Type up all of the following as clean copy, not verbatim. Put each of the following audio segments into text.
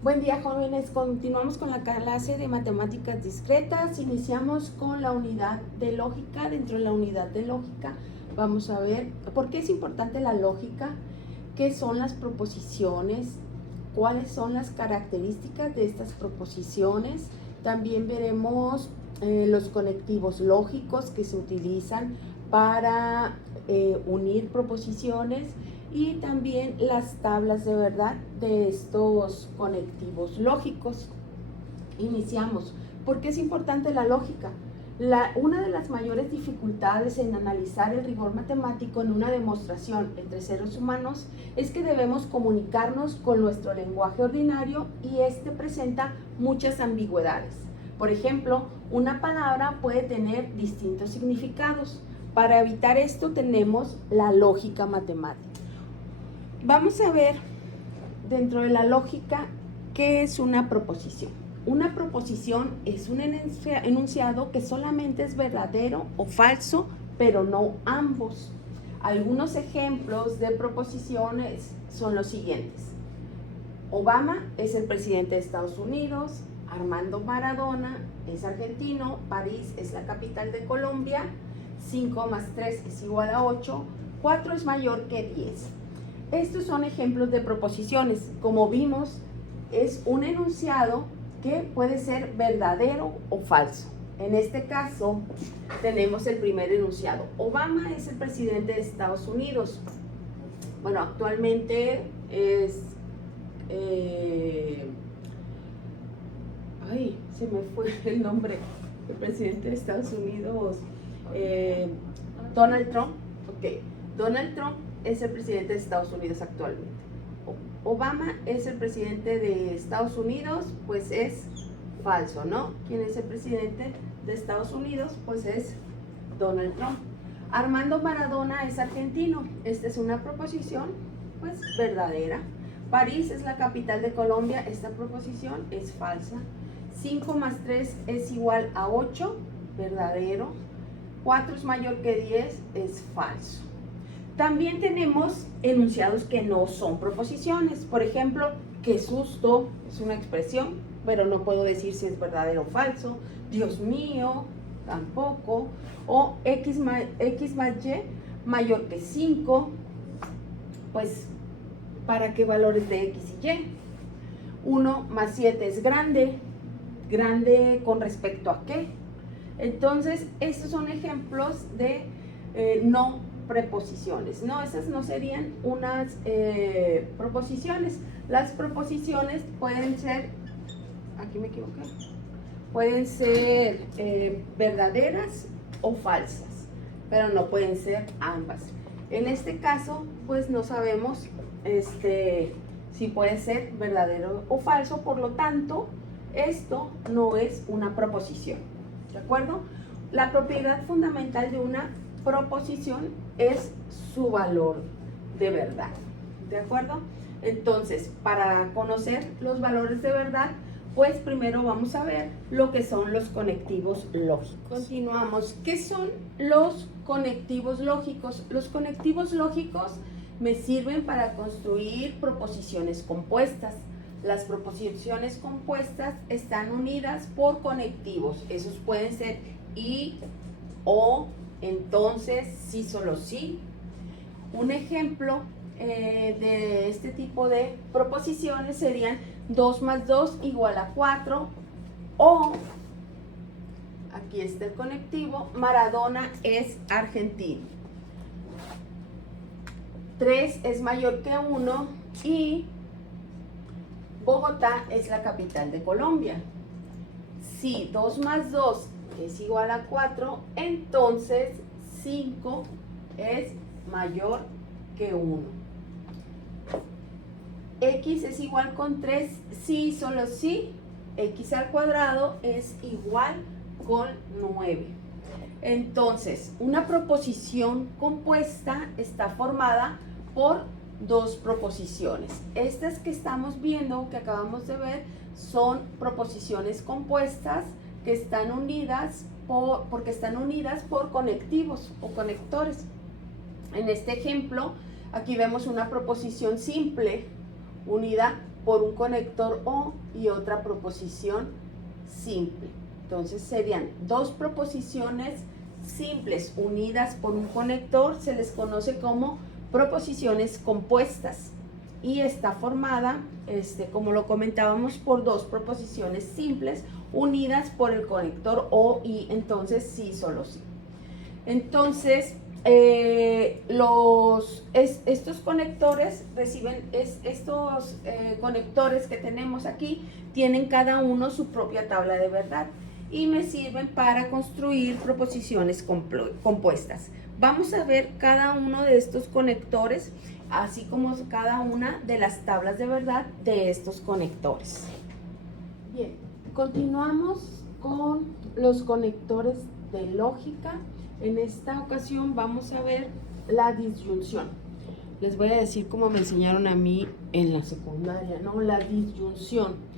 Buen día, jóvenes. Continuamos con la clase de matemáticas discretas. Iniciamos con la unidad de lógica. Dentro de la unidad de lógica vamos a ver por qué es importante la lógica, qué son las proposiciones, cuáles son las características de estas proposiciones. También veremos los conectivos lógicos que se utilizan para unir proposiciones y también las tablas de verdad de estos conectivos lógicos. Iniciamos. ¿Por qué es importante la lógica? Una de las mayores dificultades en analizar el rigor matemático en una demostración entre seres humanos es que debemos comunicarnos con nuestro lenguaje ordinario y este presenta muchas ambigüedades. Por ejemplo, una palabra puede tener distintos significados. Para evitar esto tenemos la lógica matemática. Vamos a ver dentro de la lógica qué es una proposición. Una proposición es un enunciado que solamente es verdadero o falso, pero no ambos. Algunos ejemplos de proposiciones son los siguientes. Obama es el presidente de Estados Unidos, Armando Maradona es argentino, París es la capital de Colombia, 5 más 3 es igual a 8, 4 es mayor que 10. Estos son ejemplos de proposiciones. Como vimos, es un enunciado que puede ser verdadero o falso. En este caso, tenemos el primer enunciado. Obama es el presidente de Estados Unidos. Bueno, actualmente es... se me fue el nombre. El presidente de Estados Unidos, Donald Trump. Ok, Donald Trump es el presidente de Estados Unidos actualmente. Obama es el presidente de Estados Unidos, pues es falso, ¿no? ¿Quién es el presidente de Estados Unidos? Pues es Donald Trump. Armando Maradona es argentino. Esta es una proposición, pues, verdadera. París es la capital de Colombia. Esta proposición es falsa. 5 más 3 es igual a 8, verdadero. 4 es mayor que 10, es falso. También tenemos enunciados que no son proposiciones. Por ejemplo, qué susto es una expresión, pero no puedo decir si es verdadero o falso. Dios mío, tampoco. O x más y mayor que 5, pues, ¿para qué valores de x y y? 1 más 7 es grande. ¿Grande con respecto a qué? Entonces, estos son ejemplos de no preposiciones, ¿no? Esas no serían unas proposiciones. Las proposiciones pueden ser, aquí me equivoqué, pueden ser verdaderas o falsas, pero no pueden ser ambas. En este caso, pues no sabemos si puede ser verdadero o falso, por lo tanto, esto no es una proposición, ¿de acuerdo? La propiedad fundamental de una proposición es su valor de verdad, ¿de acuerdo? Entonces, para conocer los valores de verdad, pues primero vamos a ver lo que son los conectivos lógicos. Continuamos. ¿Qué son los conectivos lógicos? Los conectivos lógicos me sirven para construir proposiciones compuestas. Las proposiciones compuestas están unidas por conectivos. Esos pueden ser y, o, entonces, sí, solo sí. Un ejemplo de este tipo de proposiciones serían 2 más 2 igual a 4, o, aquí está el conectivo, Maradona es argentino. 3 es mayor que 1 y Bogotá es la capital de Colombia. Si 2 más 2 es igual a 4, entonces 5 es mayor que 1. X es igual con 3, sí, solo sí. X al cuadrado es igual con 9. Entonces, una proposición compuesta está formada por dos proposiciones. Estas que estamos viendo, que acabamos de ver, son proposiciones compuestas que están unidas porque están unidas por conectivos o conectores. En este ejemplo, aquí vemos una proposición simple unida por un conector O y otra proposición simple. Entonces serían dos proposiciones simples unidas por un conector, se les conoce como proposiciones compuestas y está formada, como lo comentábamos, por dos proposiciones simples unidas por el conector O y entonces sí, solo sí. Entonces, estos conectores reciben, estos conectores que tenemos aquí, tienen cada uno su propia tabla de verdad y me sirven para construir proposiciones compuestas. Vamos a ver cada uno de estos conectores, así como cada una de las tablas de verdad de estos conectores. Bien, continuamos con los conectores de lógica. En esta ocasión vamos a ver la disyunción. Les voy a decir como me enseñaron a mí en la secundaria, ¿no? La disyunción.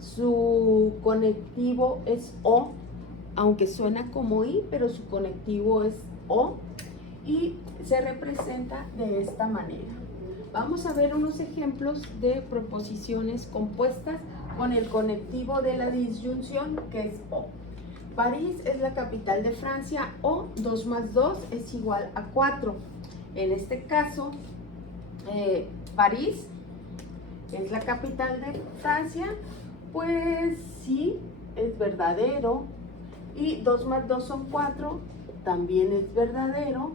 Su conectivo es O, aunque suena como I, pero su conectivo es O y se representa de esta manera. Vamos a ver unos ejemplos de proposiciones compuestas con el conectivo de la disyunción, que es O. París es la capital de Francia, o 2 más 2 es igual a 4. En este caso, París es la capital de Francia, pues sí, es verdadero. Y 2 más 2 son 4, también es verdadero.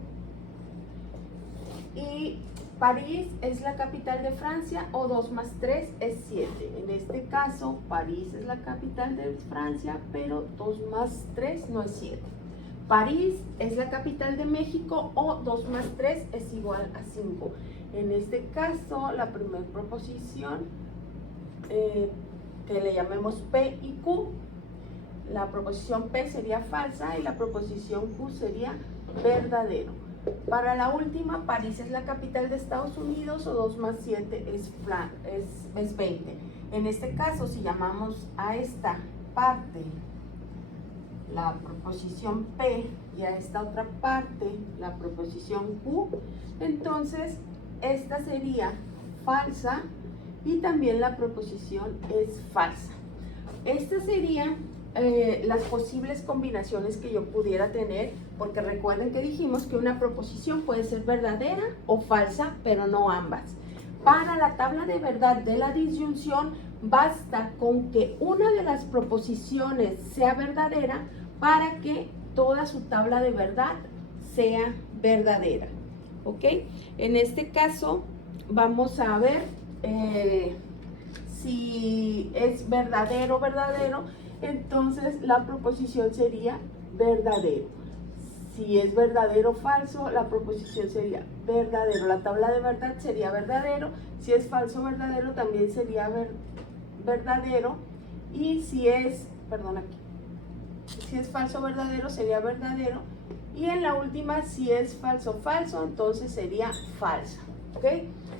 Y París es la capital de Francia, o 2 más 3 es 7. En este caso, París es la capital de Francia, pero 2 más 3 no es 7. París es la capital de México, o 2 más 3 es igual a 5. En este caso, la primera proposición, que le llamemos P y Q, la proposición P sería falsa y la proposición Q sería verdadero. Para la última, París es la capital de Estados Unidos, o 2 más 7 es 20. En este caso, si llamamos a esta parte la proposición P y a esta otra parte la proposición Q, entonces esta sería falsa y también la proposición es falsa. Estas serían las posibles combinaciones que yo pudiera tener, porque recuerden que dijimos que una proposición puede ser verdadera o falsa, pero no ambas. Para la tabla de verdad de la disyunción, basta con que una de las proposiciones sea verdadera para que toda su tabla de verdad sea verdadera. ¿Ok? En este caso, vamos a ver si es verdadero, entonces la proposición sería verdadero. Si es verdadero o falso, la proposición sería verdadero. La tabla de verdad sería verdadero. Si es falso o verdadero, también sería verdadero. Y si es, si es falso o verdadero, sería verdadero. Y en la última, si es falso o falso, entonces sería falsa. ¿Ok?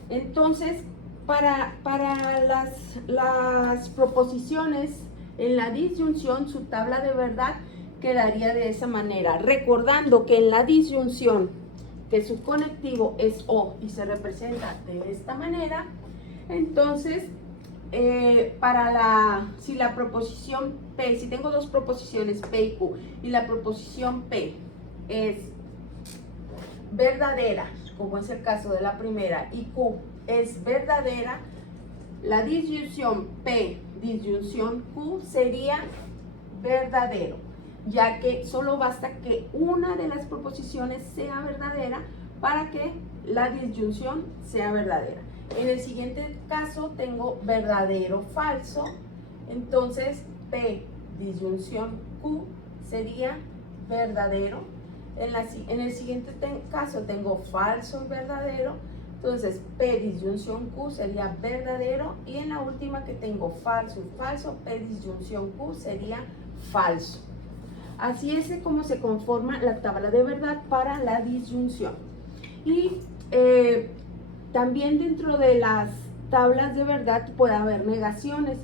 Entonces, para las proposiciones en la disyunción, su tabla de verdad quedaría de esa manera. Recordando que en la disyunción, que su conectivo es O y se representa de esta manera, entonces, si la proposición P, si tengo dos proposiciones P y Q, y la proposición P es verdadera, como es el caso de la primera, y Q es verdadera, la disyunción P, disyunción Q sería verdadero, ya que solo basta que una de las proposiciones sea verdadera para que la disyunción sea verdadera. En el siguiente caso tengo verdadero, falso, entonces P, disyunción Q sería verdadero. En el siguiente caso tengo falso y verdadero, entonces P disyunción Q sería verdadero, y en la última que tengo falso y falso, P disyunción Q sería falso. Así es como se conforma la tabla de verdad para la disyunción. Y también dentro de las tablas de verdad puede haber negaciones.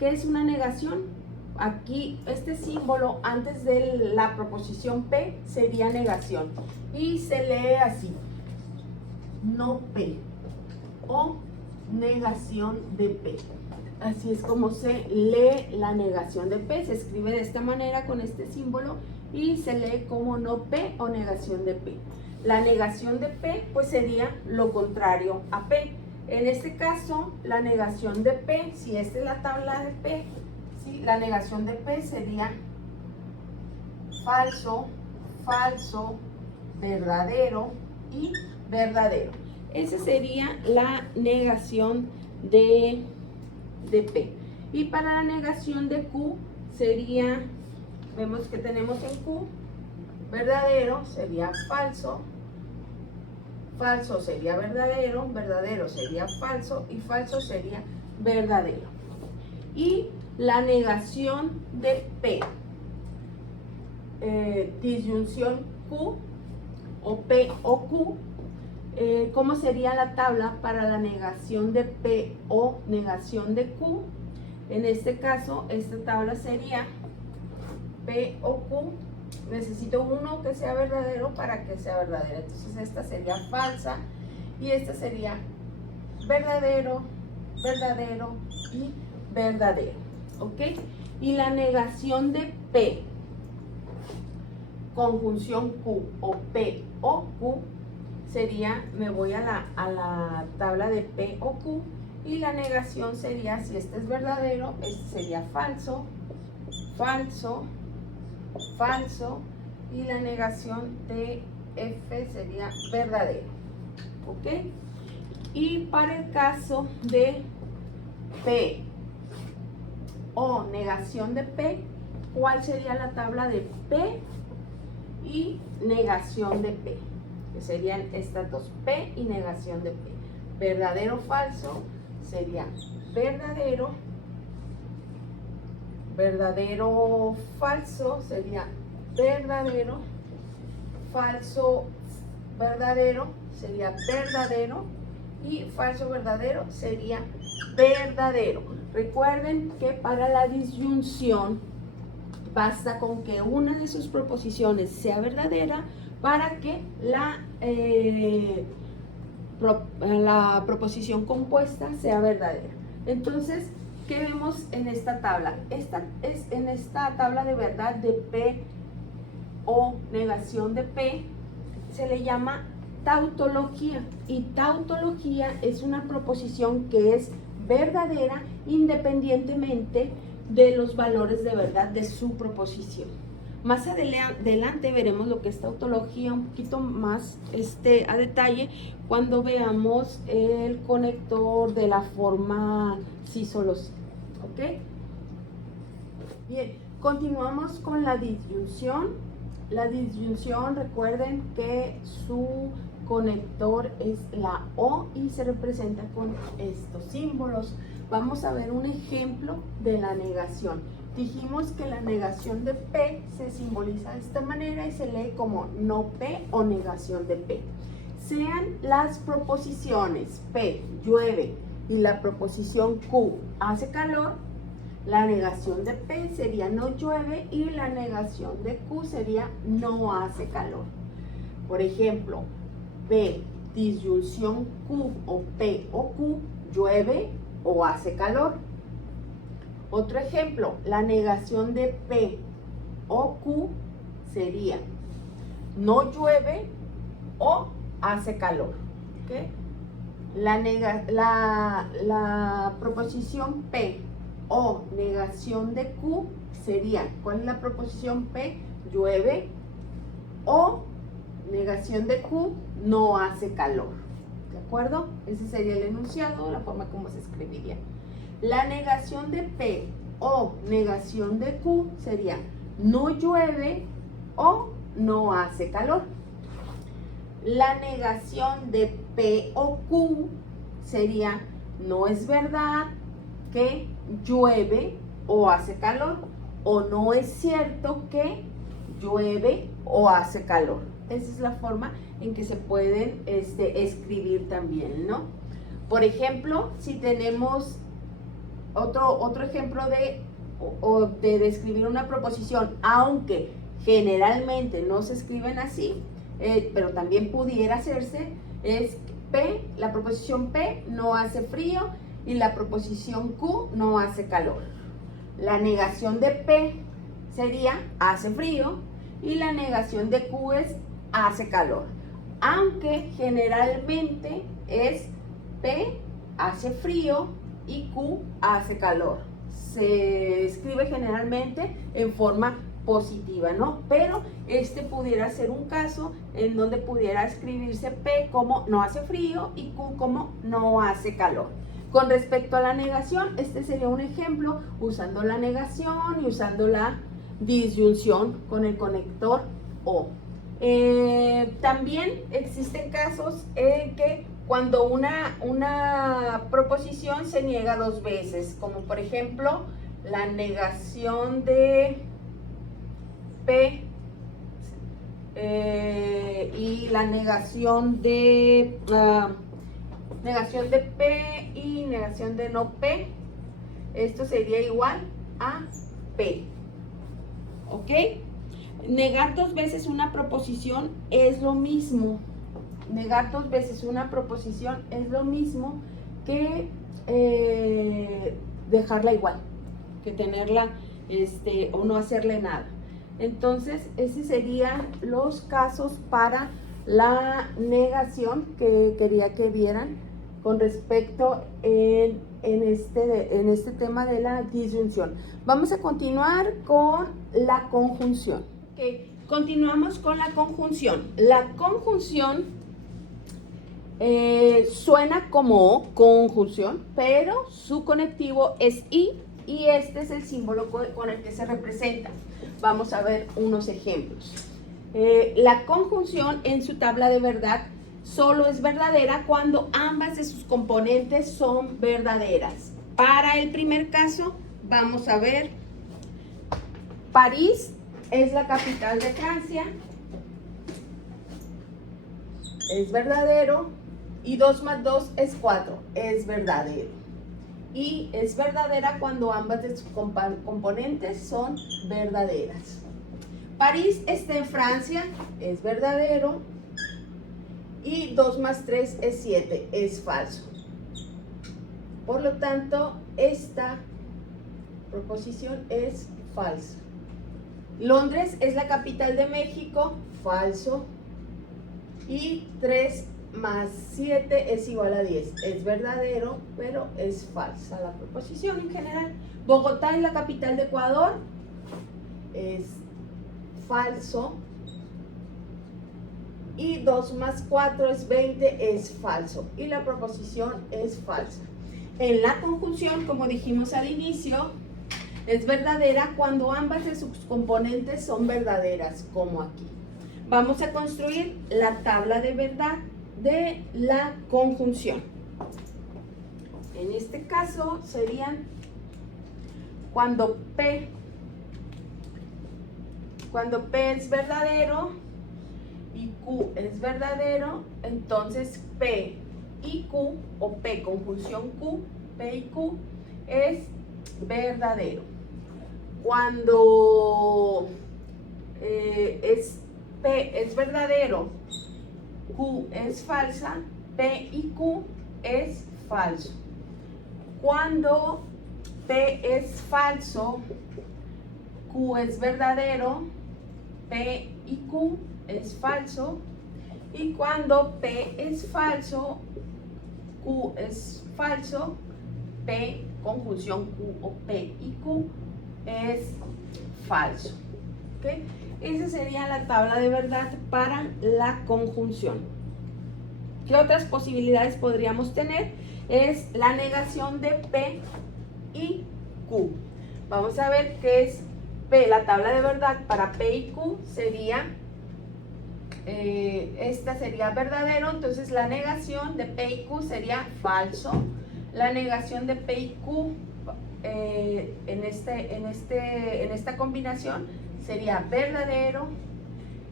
¿Qué es una negación? Aquí este símbolo antes de la proposición P sería negación y se lee así: no P, o negación de P. Así es como se lee la negación de P. Se escribe de esta manera con este símbolo y se lee como no P o negación de P. La negación de P pues sería lo contrario a P. En este caso, la negación de P, si esta es la tabla de P, ¿sí? La negación de P sería falso, falso, verdadero y verdadero. Esa sería la negación de P. Y para la negación de Q sería, vemos que tenemos en Q, verdadero sería falso, falso sería verdadero, verdadero sería falso y falso sería verdadero. Y la negación de P, disyunción Q o P o Q, ¿cómo sería la tabla para la negación de P o negación de Q? En este caso, esta tabla sería P o Q. Necesito uno que sea verdadero para que sea verdadera. Entonces esta sería falsa y esta sería verdadero, verdadero y verdadero. ¿Ok? Y la negación de P, conjunción Q o P o Q, sería, me voy a la tabla de P o Q y la negación sería, si este es verdadero, este sería falso, falso, falso y la negación de F sería verdadero. ¿Ok? Y para el caso de P o negación de P, ¿cuál sería la tabla de P y negación de P? Que serían estas dos, P y negación de P. Verdadero, falso sería verdadero, verdadero, falso sería verdadero, falso, verdadero sería verdadero y falso, verdadero sería verdadero. Recuerden que para la disyunción basta con que una de sus proposiciones sea verdadera para que la proposición compuesta sea verdadera. Entonces, ¿qué vemos en esta tabla? En esta tabla de verdad de P o negación de P se le llama tautología, y tautología es una proposición que es verdadera independientemente de los valores de verdad de su proposición. Más adelante veremos lo que es tautología un poquito más a detalle cuando veamos el conector de la forma sí, solo sí. ¿Ok? Bien, continuamos con la disyunción. La disyunción, recuerden que su conector es la O y se representa con estos símbolos. Vamos a ver un ejemplo de la negación. Dijimos que la negación de P se simboliza de esta manera y se lee como no P o negación de P. Sean las proposiciones P, llueve, y la proposición Q, hace calor, la negación de P sería no llueve y la negación de Q sería no hace calor. Por ejemplo, P, disyunción Q o P o Q, llueve o hace calor. Otro ejemplo, la negación de P o Q sería no llueve o hace calor. ¿Okay? La proposición P o negación de Q sería, ¿cuál es la proposición P? Llueve o negación de Q, no hace calor. ¿De acuerdo? Ese sería el enunciado, la forma como se escribiría. La negación de P o negación de Q sería no llueve o no hace calor. La negación de P o Q sería no es verdad que llueve o hace calor, o no es cierto que llueve o hace calor. Esa es la forma en que se pueden escribir también, ¿no? Por ejemplo, si tenemos otro ejemplo de describir una proposición, aunque generalmente no se escriben así, pero también pudiera hacerse, es P, la proposición P no hace frío y la proposición Q no hace calor. La negación de P sería hace frío y la negación de Q es hace calor. Aunque generalmente es P hace frío y Q hace calor. Se escribe generalmente en forma positiva, ¿no? Pero este pudiera ser un caso en donde pudiera escribirse P como no hace frío y Q como no hace calor. Con respecto a la negación, este sería un ejemplo usando la negación y usando la disyunción con el conector O. También existen casos en que cuando una proposición se niega dos veces, como por ejemplo la negación de P y la negación de P y negación de no P, esto sería igual a P. ¿Ok? Negar dos veces una proposición es lo mismo. Negar dos veces una proposición es lo mismo que dejarla igual, que tenerla o no hacerle nada. Entonces, esos serían los casos para la negación que quería que vieran con respecto en este tema de la disyunción. Vamos a continuar con la conjunción. Okay. Continuamos con la conjunción. La conjunción suena como conjunción, pero su conectivo es y este es el símbolo con el que se representa. Vamos a ver unos ejemplos. La conjunción en su tabla de verdad solo es verdadera cuando ambas de sus componentes son verdaderas. Para el primer caso, vamos a ver, París es la capital de Francia, es verdadero, y 2 más 2 es 4, es verdadero. Y es verdadera cuando ambas de sus componentes son verdaderas. París está en Francia, es verdadero, y 2 más 3 es 7, es falso. Por lo tanto, esta proposición es falsa. Londres es la capital de México, falso. Y 3 más 7 es igual a 10. Es verdadero, pero es falsa la proposición en general. Bogotá es la capital de Ecuador, es falso. Y 2 más 4 es 20, es falso. Y la proposición es falsa. En la conjunción, como dijimos al inicio, es verdadera cuando ambas de sus componentes son verdaderas, como aquí. Vamos a construir la tabla de verdad de la conjunción. En este caso serían cuando P es verdadero y Q es verdadero, entonces P y Q, o P conjunción Q, P y Q es verdadero. Cuando P es verdadero, Q es falsa, P y Q es falso. Cuando P es falso, Q es verdadero, P y Q es falso. Y cuando P es falso, Q es falso, P conjunción Q o P y Q es falso. ¿Okay? Esa sería la tabla de verdad para la conjunción. ¿Qué otras posibilidades podríamos tener? Es la negación de P y Q. Vamos a ver qué es P. La tabla de verdad para P y Q sería, esta sería verdadero, entonces la negación de P y Q sería falso. La negación de P y Q en esta combinación sería verdadero,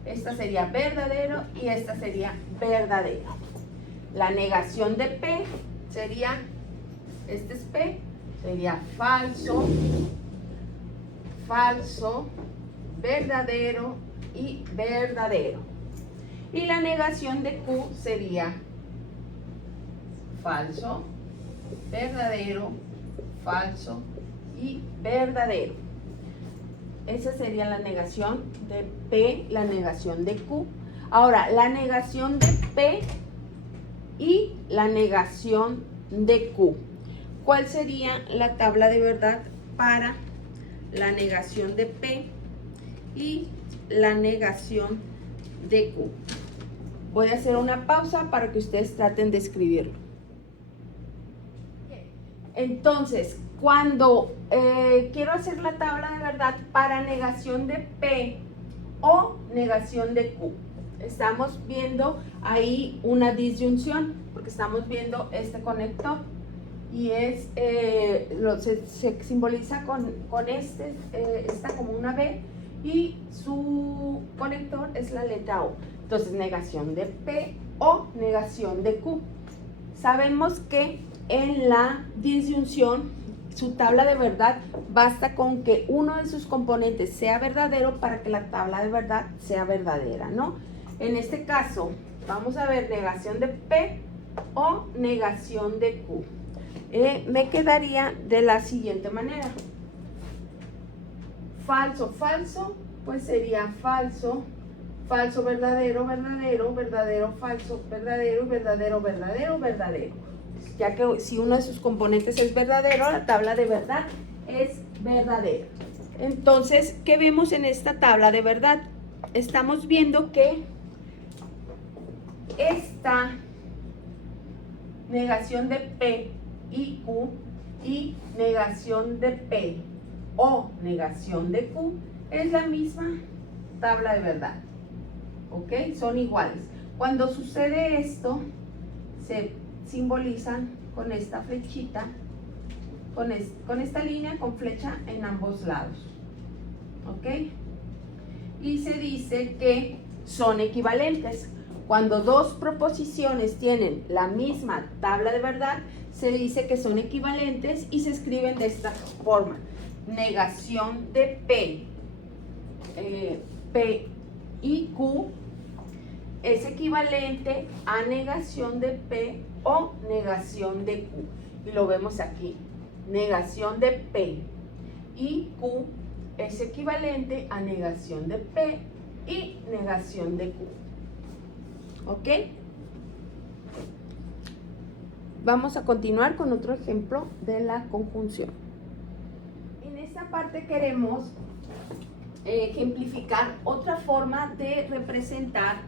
esta sería verdadero y esta sería verdadero. La negación de P sería, este es P, sería falso, falso, verdadero y verdadero. Y la negación de Q sería falso, verdadero, falso y verdadero. Esa sería la negación de P, la negación de Q. Ahora, la negación de P y la negación de Q. ¿Cuál sería la tabla de verdad para la negación de P y la negación de Q? Voy a hacer una pausa para que ustedes traten de escribirlo. Entonces, cuando quiero hacer la tabla de verdad para negación de P o negación de Q, estamos viendo ahí una disyunción, porque estamos viendo este conector y es se simboliza con esta como una B y su conector es la letra O. Entonces, negación de P o negación de Q. Sabemos que en la disyunción, su tabla de verdad, basta con que uno de sus componentes sea verdadero para que la tabla de verdad sea verdadera, ¿no? En este caso, vamos a ver negación de P o negación de Q. Me quedaría de la siguiente manera. Falso, falso, pues sería falso, falso, verdadero, verdadero, verdadero, falso, verdadero, verdadero, verdadero, verdadero. Ya que si uno de sus componentes es verdadero, la tabla de verdad es verdadera. Entonces, ¿qué vemos en esta tabla de verdad? Estamos viendo que esta negación de P y Q y negación de P o negación de Q es la misma tabla de verdad. ¿Ok? Son iguales. Cuando sucede esto, se simbolizan con esta flechita, con esta línea con flecha en ambos lados. ¿Ok? Y se dice que son equivalentes. Cuando dos proposiciones tienen la misma tabla de verdad, se dice que son equivalentes y se escriben de esta forma. Negación de P, P y Q es equivalente a negación de P o negación de Q. Y lo vemos aquí. Negación de P y Q es equivalente a negación de P y negación de Q. ¿Ok? Vamos a continuar con otro ejemplo de la conjunción. En esta parte queremos ejemplificar otra forma de representar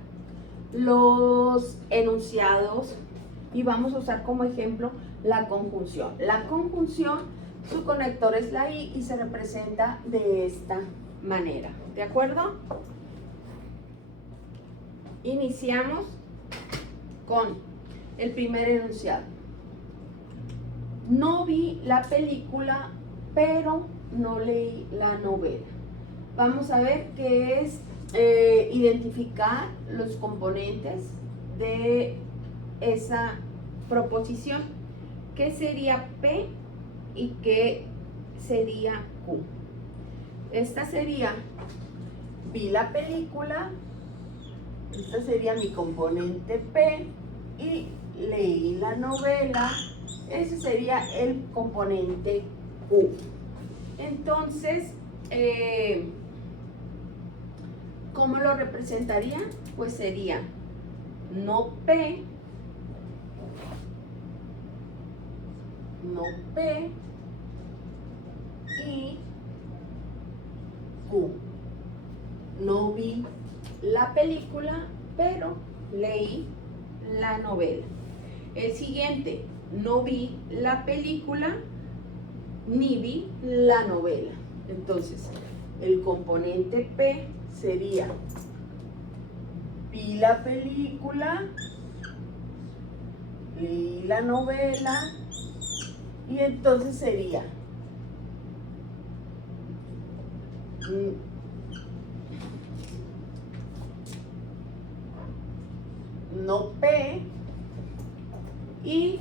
los enunciados y vamos a usar como ejemplo la conjunción. La conjunción, su conector es la I y se representa de esta manera. ¿De acuerdo? Iniciamos con el primer enunciado. No vi la película, pero no leí la novela. Vamos a ver qué es identificar los componentes de esa proposición. ¿Qué sería P y qué sería Q? Esta sería, vi la película, esta sería mi componente P, y leí la novela, ese sería el componente Q. Entonces, ¿cómo lo representaría? Pues sería no P, y Q. No vi la película, pero leí la novela. El siguiente, no vi la película, ni vi la novela. Entonces, el componente P sería vi la película, leí la novela, y entonces sería no P y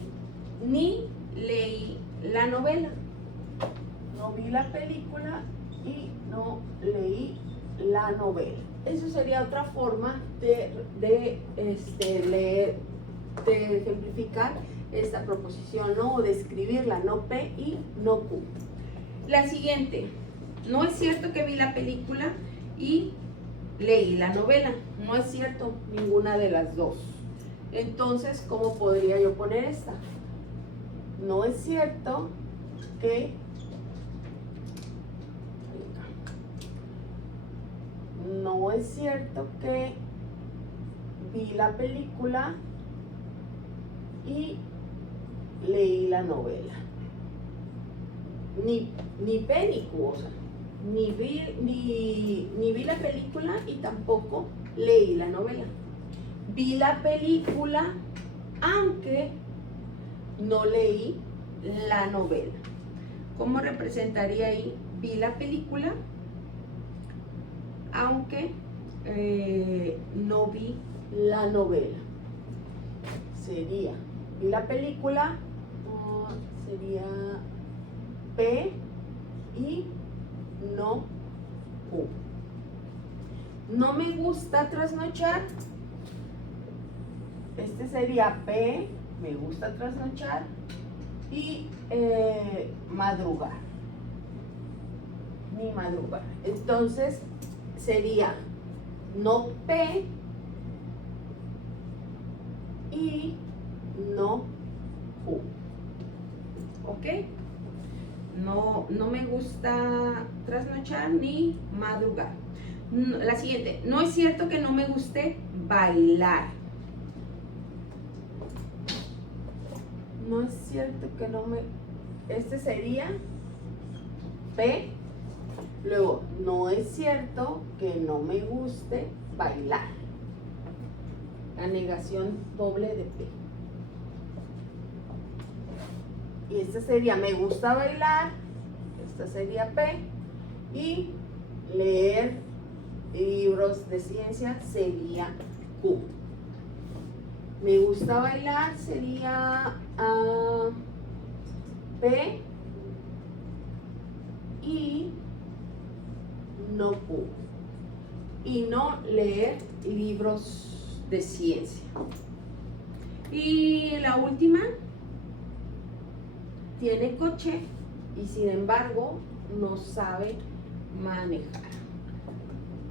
ni leí la novela. No vi la película y no leí la novela. Eso sería otra forma de ejemplificar esta proposición, ¿no? O describirla, no P y no Q. La siguiente, no es cierto que vi la película y leí la novela. No es cierto ninguna de las dos. Entonces, ¿cómo podría yo poner esta? No es cierto que no es cierto que vi la película y leí la novela. Ni P ni Q, o sea, ni vi la película y tampoco leí la novela. Vi la película, aunque no leí la novela. ¿Cómo representaría ahí? Vi la película, aunque no vi la novela. Sería, vi la película, sería P y no Q. No me gusta trasnochar. Este sería P, me gusta trasnochar, y madrugar. Ni madrugar. Entonces sería no P y no Q. ¿Ok? No me gusta trasnochar ni madrugar. La siguiente, no es cierto que no me guste bailar. No es cierto que no me... Este sería P. Luego, no es cierto que no me guste bailar. La negación doble de P. Y esta sería me gusta bailar. Esta sería P. Y leer libros de ciencia sería Q. Me gusta bailar sería P y no Q. Y no leer libros de ciencia. Y la última, tiene coche y sin embargo no sabe manejar.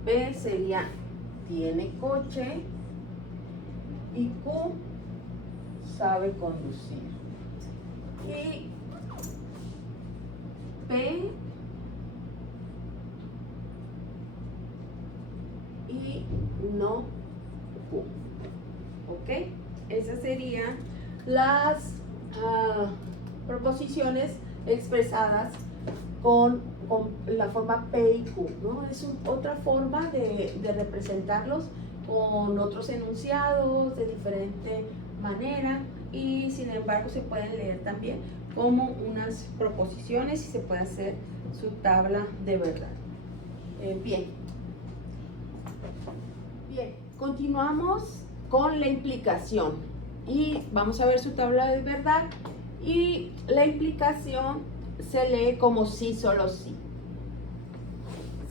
P sería tiene coche y Q sabe conducir. Y P y no Q. ¿Ok? Esas serían las proposiciones expresadas con la forma P y Q, ¿no? Es otra forma de representarlos con otros enunciados de diferente manera, y sin embargo se pueden leer también como unas proposiciones y se puede hacer su tabla de verdad. Bien, continuamos con la implicación y vamos a ver su tabla de verdad. Y la implicación se lee como sí, solo sí.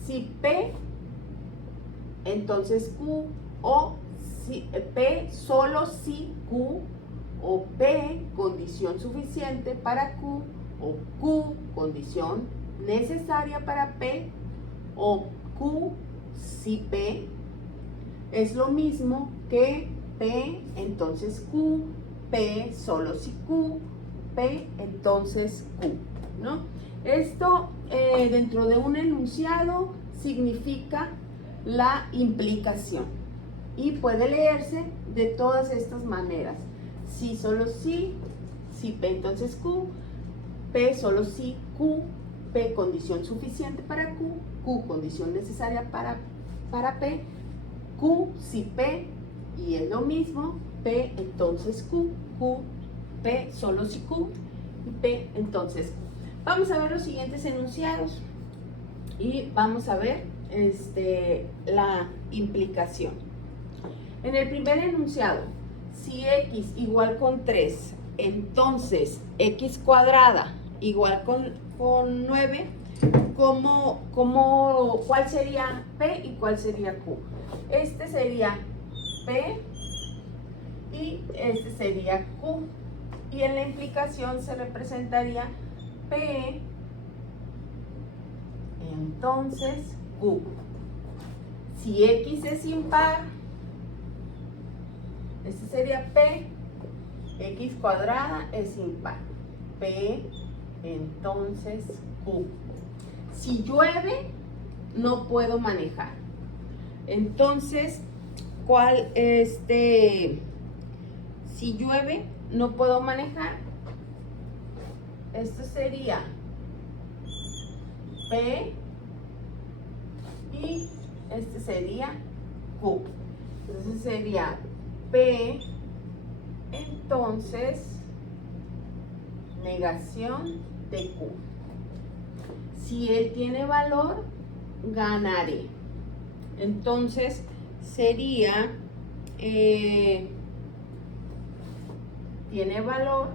Si P, entonces Q, o si P, solo si Q, o P, condición suficiente para Q, o Q, condición necesaria para P, o Q, si P, es lo mismo que P, entonces Q, P, solo si Q, P, entonces Q, ¿no? Esto dentro de un enunciado significa la implicación y puede leerse de todas estas maneras. Si, solo si, si P, entonces Q, P, solo si Q, P, condición suficiente para Q, Q, condición necesaria para P, Q, si P, y es lo mismo, P, entonces Q, Q, P, solo si Q, y P, entonces Q. Vamos a ver los siguientes enunciados y vamos a ver la implicación. En el primer enunciado, si X igual con 3, entonces X cuadrada igual con 9, ¿cuál sería P y cuál sería Q? Este sería P y este sería Q. Y en la implicación se representaría P, entonces Q. Si X es impar, este sería P, X cuadrada es impar. P, entonces Q. Si llueve, no puedo manejar. Entonces, si llueve, no puedo manejar. Esto sería P y este sería Q. Entonces sería P, entonces negación de Q. Si él tiene valor, ganaré. Entonces sería, tiene valor,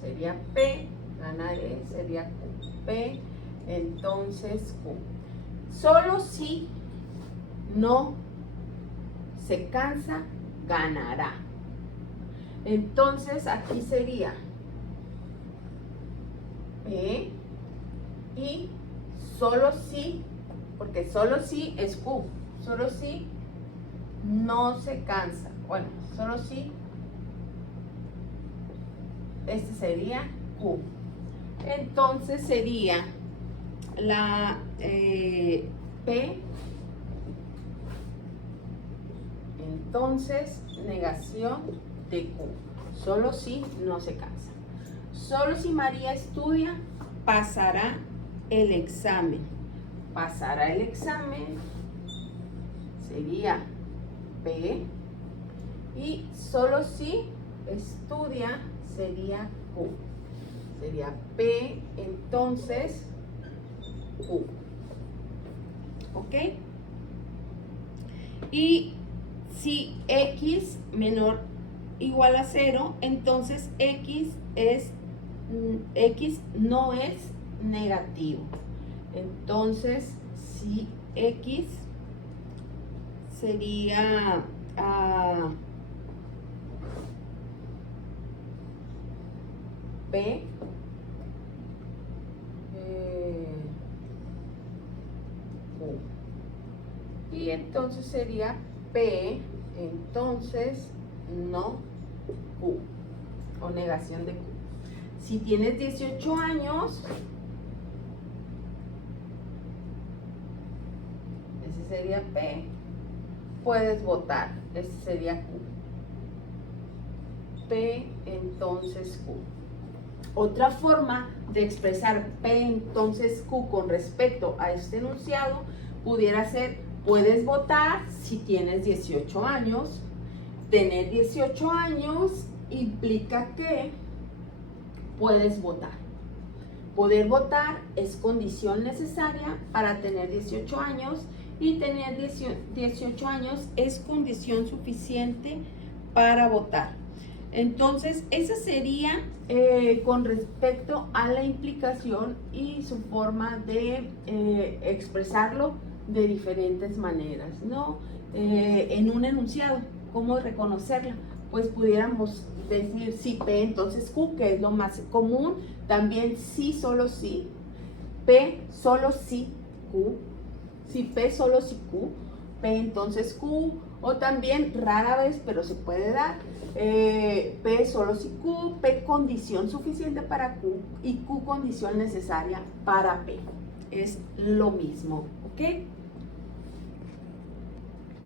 sería P, ganaré, sería Q. P, entonces Q. Solo si no se cansa, ganará. Entonces aquí sería P y solo si, porque solo si es Q, solo si no se cansa. Bueno, solo si este sería Q. Entonces sería la P, entonces negación de Q. Solo si no se cansa. Solo si María estudia, pasará el examen. Pasará el examen sería P y solo si estudia sería Q. Sería P, entonces Q. ¿Ok? Y si X menor igual a 0, entonces X no es negativo. Entonces, si X sería P, Q. Y entonces sería P, entonces no Q, o negación de Q. Si tienes 18 años, ese sería P, puedes votar, ese sería Q. P, entonces Q. Otra forma de expresar P, entonces Q con respecto a este enunciado pudiera ser: puedes votar si tienes 18 años. Tener 18 años implica que puedes votar. Poder votar es condición necesaria para tener 18 años y tener 18 años es condición suficiente para votar. Entonces, esa sería con respecto a la implicación y su forma de expresarlo de diferentes maneras, ¿no? En un enunciado, ¿cómo reconocerla? Pues pudiéramos decir si P, entonces Q, que es lo más común. También sí, solo sí. P, solo sí, Q. Si P, solo sí, Q. P, entonces Q. O también, rara vez, pero se puede dar, P, solo si Q. P, condición suficiente para Q. Y Q, condición necesaria para P. Es lo mismo, ¿ok?